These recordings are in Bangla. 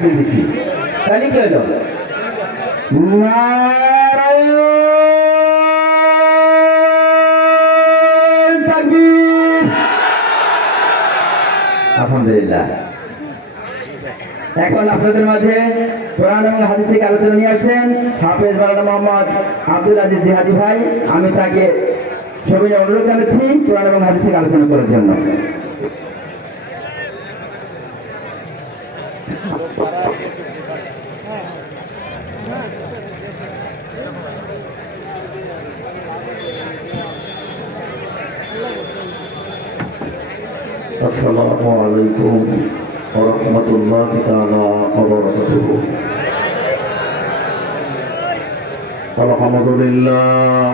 দিছি তাহলে কি হলো? আলহামদুলিল্লাহ। এখন আপনাদের মাঝে কোরআন এবং হাদিস থেকে আলোচনা নিয়ে আসছেন হাফেজ মাওলানা মোহাম্মদ আব্দুল আজিজ জিহাদি ভাই। আমি তাকে ছবি অনুরোধ জানাচ্ছি কোরআন এবং হাদিস থেকে আলোচনা করার জন্য। السلام عليكم ورحمة الله تعالى وبركاته الحمد لله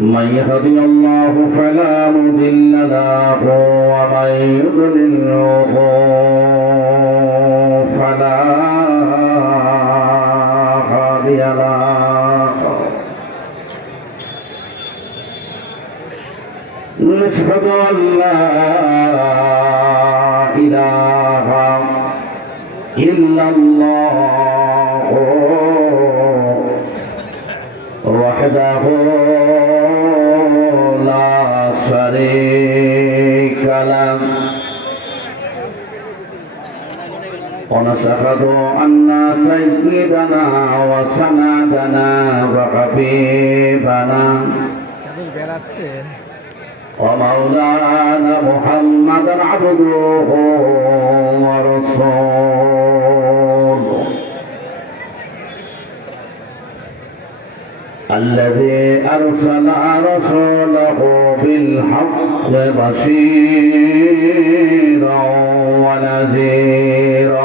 من يهدي الله فلا مضل له ومن يضلله فلا هادي له. نشهد أن لا إله إلا الله وحده ونشهد أن سيدنا وسندنا وحبيبنا ومولانا محمدا عبده ورسوله الذي أرسل رسوله بالحق بشيرا ونذيرا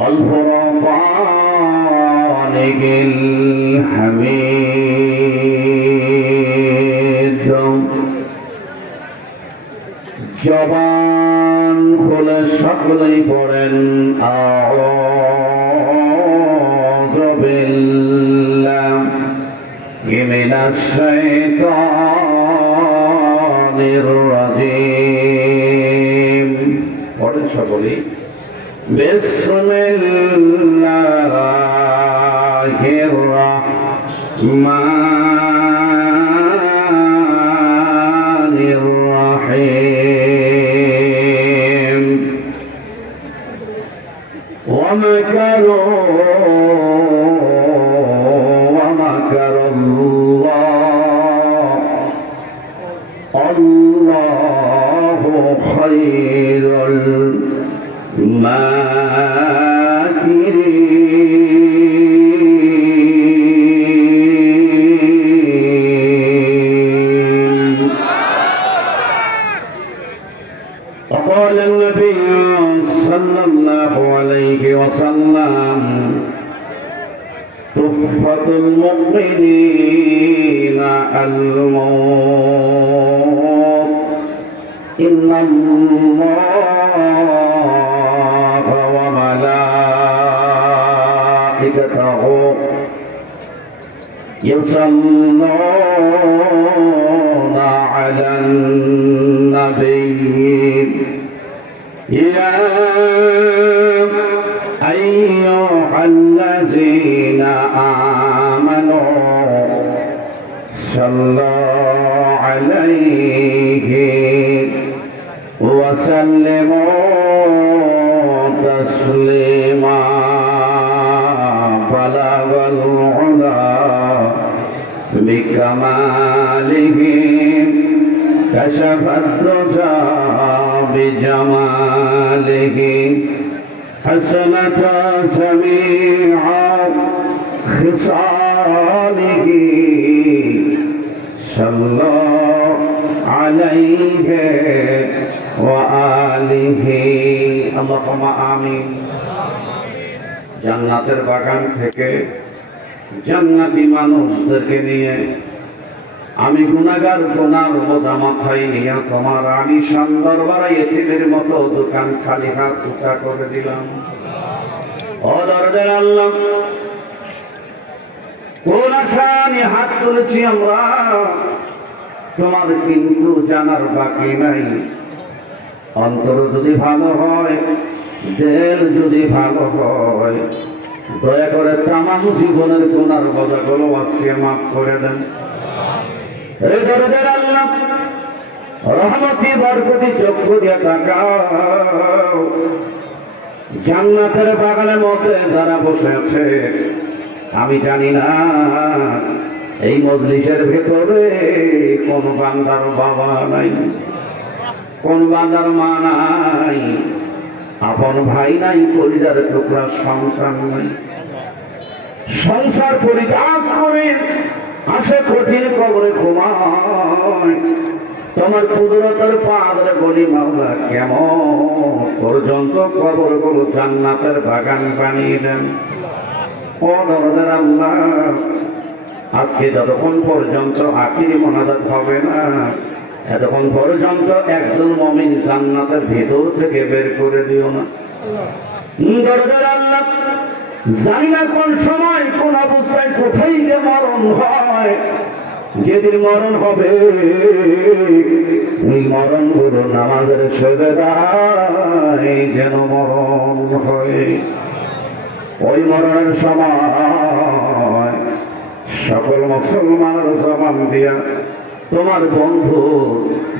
الفرقان الحميد জবান খুলে সকলেই পড়েন আউযু বিল্লাহি মিনাশ শাইতানির রাজিম পড়েন সকলেই بسم الله الرحمن الرحيم ومكروا ومكر الله الله خير الله عليه وسلم. تحفة المؤمنين الموت. إن الله وملائكته يصلون على النبي. يا صلوا عليه وسلموا تسليما. بلغ العلا بكماله كشف الدجى بجماله. حسنة سميع خصاله. صلى عليه وآله اللهم آمين জান্নাতের বাগান থেকে জান্নাতি মানুষদেরকে নিয়ে আমি গুণাগার গুনার বোঝা মাথায় নিয়ে তোমার আমি সুন্দর বাড়াই এতিমের মতো দোকান খালি হাত উঁচা করে দিলাম ও দরদের আল্লাহ কোন আশা হাত তুলেছি আমরা তোমার কিন্তু জানার বাকি নাই। অন্তর যদি ভালো হয় দেল যদি ভালো হয়, দয়া করে তামাম জীবনের কোনার বোঝাগুলো আজকে মাফ করে দেন। এই দরদের আল্লাহ, রহমতি, বরকতি চক্ষু দিয়ে তাকাও। জান্নাতের বাগানের মধ্যে যারা বসে আছে আমি জানি না এই মজলিসের ভেতরে কোন বান্দার বাবা নাই, কোন বান্দার মা নাই, আপন ভাই নাই পরিবার টুকরা সন্তান নাই। সংসার পরিত্যাগ করে আসে কঠিন কবরে ঘুমায়। তোমার কুদরতের পাদরে বলি মাওলা কেমন? পর্যন্ত কবরগুলো জান্নাতের বাগান বানিয়ে দেন। আজকে যতক্ষণ পর্যন্ত আখিরি মনাজাত হবে না, এতক্ষণ পর্যন্ত একজন মমিন জান্নাতের ভেতর থেকে বের করে দিও না। দরজার আল্লাহ, জানি না কোন সময়, কোন অবস্থায় কোথায় যে মরণ হয়। যেদিন মরণ হবে এই মরণগুলো নামাজের দাঁড়ায় যেন মরণ হয়। ওই মরণের সময়। সকল মুসলমানের জবান দিয়া, তোমার বন্ধু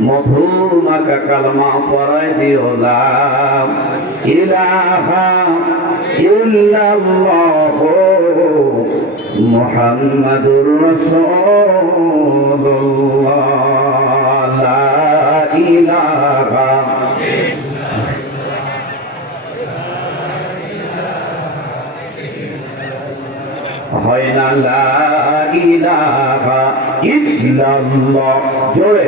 মধুর মাকা কালমা পড়াই দিও লাম ইলাহা লা ইলাহা ইল্লাল্লাহ। জোরে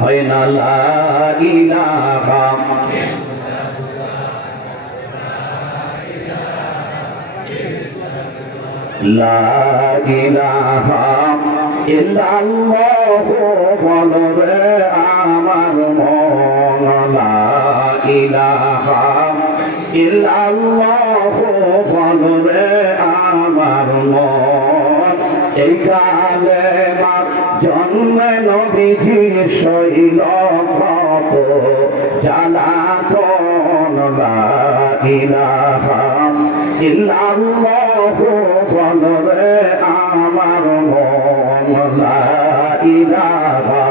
হয় না, লা ইলাহা। লা ইলাহা ইল্লাল্লাহ বলবে আমার মন ইলাহা। ইল্লাল্লাহ বলবে আমার মন এই কালে জন্মে নবীজি শৈল কত? জ্বালাতন লা ইলাহা ইল্লাল্লাহ বলবে আমার মন লা ইলাহা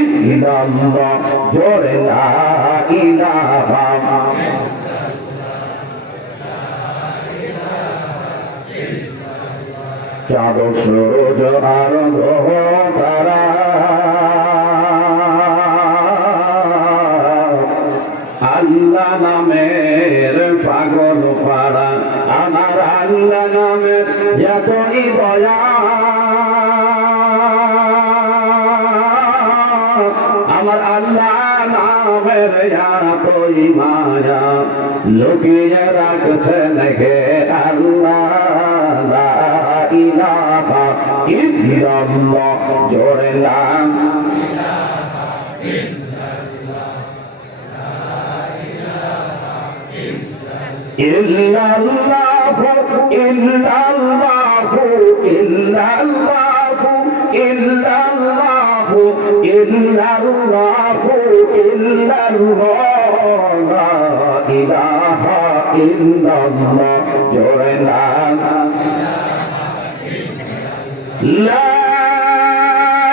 ইল্লাল্লাহ, জোরে লা চাঁদ নামের পাগল পাড়া, আমার আল্লাহ নামের যতই দয়া। আমার আল্লাহ নামের এতই মায়া, লুকিয়ে রাখছেন হে আল্লাহ। ইল্লাল্লাহ জোরে নাম ইল্লাল্লাহ ইল্লাল্লাহ ইল্লাল্লাহ ইল্লাল্লাহ ইল্লাল্লাহ ইল্লাল্লাহ লা ইলাহা ইল্লাল্লাহ জোরে নাম لا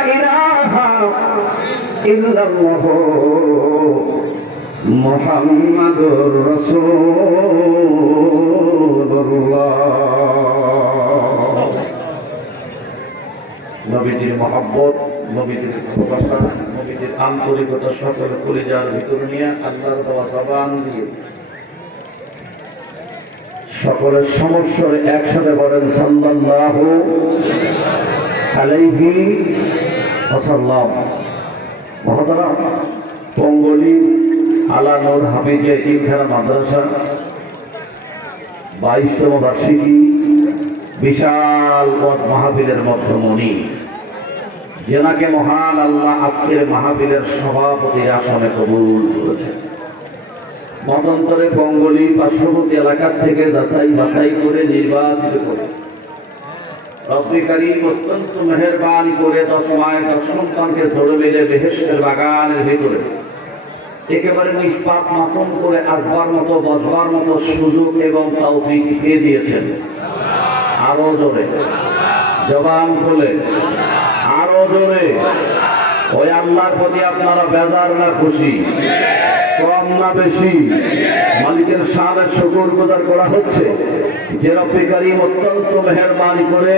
إله إلا الله মোহাম্মদুর রাসূলুল্লাহ নবীজির মহাব্বত নবীজির ভালোবাসা নবীজির আন্তরিকতা সকল কলিজার ভিতর নিয়ে আল্লাহর দেওয়া জবান দিয়ে সকলের সমস্যার একসাথে বলেন সাল্লাল্লাহু আলাইহি ওয়াসাল্লাম। মহতরাম, পঙ্গলি, আলানুর হাফিজে ইলখানা মাদ্রাসা, বাইশতম বার্ষিকী, বিশাল পথ মাহফিলের মধ্যমণি। জেনাকে মহান আল্লাহ আজকের মাহফিলের সভাপতি আসনে কবুল করেছেন। মতান্তরে বঙ্গলি পার্শ্ববর্তী এলাকার থেকে যাচাই বাছাই করে নির্বাচিত করে অত্যন্ত মেহরবান করে ভিতরে। একেবারে করে আসবার মতো, বসবার মতো সুযোগ এবং দিয়ে দিয়েছেন? জবান আরও জোরে। ওই আল্লাহর প্রতি আপনারা বেজার না খুশি। কম না বেশি মালিকের সামনে শুকুর প্রদান করা হচ্ছে। যে রব্বি করিম অত্যন্ত মেহরবানি করে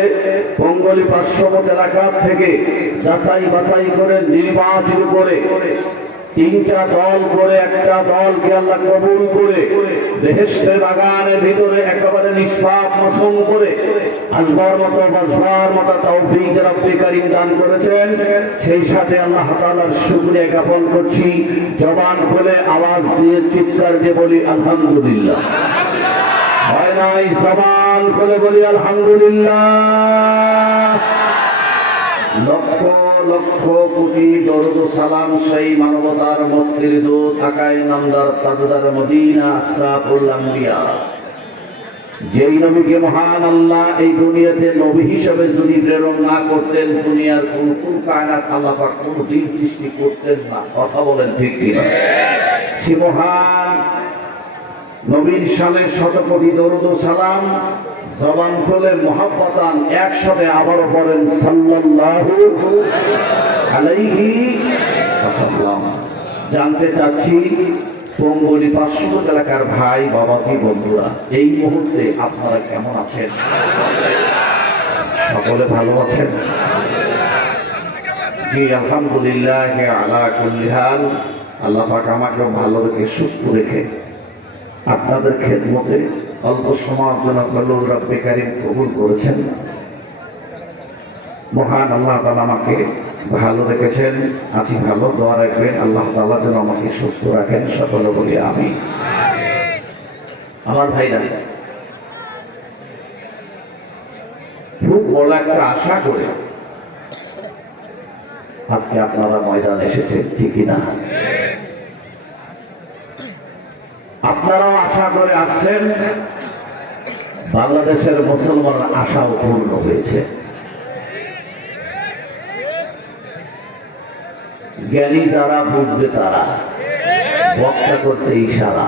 পঙ্গলি পার্শ্ববর্তী এলাকার থেকে যাচাই বাছাই করে নির্বাচন করে তিনটা দল করে একটা দলকে আল্লাহ কবুল করে বেহেস্টের বাগানের ভিতরে একেবারে নিষ্পাপ মোসম করে আসবার মতো, বসবার মতো তৌফিক রব্বি করিম দান করেছেন, সেই সাথে আল্লাহ তাআলার শুকরিয়া জ্ঞাপন করছি। জবান খুলে আওয়াজ দিয়ে চিৎকার দিয়ে বলি, আলহামদুলিল্লাহ। হয় নাই জবান খুলে বলি, আলহামদুলিল্লাহ। লক্ষ লক্ষ কোটি দরদ সালাম সেই মানবতার মধ্যের দো থাকায় নামদার তাজদার মদিনা আশরাফুল আম্বিয়া। যেই নবীকে মহান আল্লাহ এই দুনিয়াতে নবী হিসেবে যদি প্রেরণ না করতেন, দুনিয়ার কোন কোন কায়নাত আল্লাহ কোনো দিন সৃষ্টি করতেন না। কথা বলেন ঠিক কিনা? সে মহান নবীর সালে শত কোটি দরুদ সালাম, জবান খুলে মহাব্বতান একসাথে আবারও পড়েন সাল্লাল্লাহু আলাইহি ওয়াসাল্লাম। জানতে চাচ্ছি, পঙ্গলি পার্শ্ববর্তী এলাকার ভাই, বাবাজি, বন্ধুরা, এই মুহূর্তে আপনারা কেমন আছেন? সকলে ভালো আছেন? জি, আলহামদুলিল্লাহ, আলা আল্লাহ পাক আমাকে ভালো রেখে সুস্থ রেখে আপনাদের খেদমতে অল্প সময়ের জন্য কল্লুর রব্বে কারিম কবুল করেছেন। মহান আল্লাহ তালা আমাকে ভালো রেখেছেন আছি ভালো দোয়া রাখবেন, আল্লাহ তালা যেন আমাকে সুস্থ রাখেন, সকলে বলি আমি আমার ভাইরা, খুব বড় একটা আশা করে আজকে আপনারা ময়দান এসেছেন ঠিকই না করে আসছেন বাংলাদেশের মুসলমান আশাও পূর্ণ হয়েছে। জ্ঞানী যারা বুঝবে তারা বক্তা করছে ইশারা।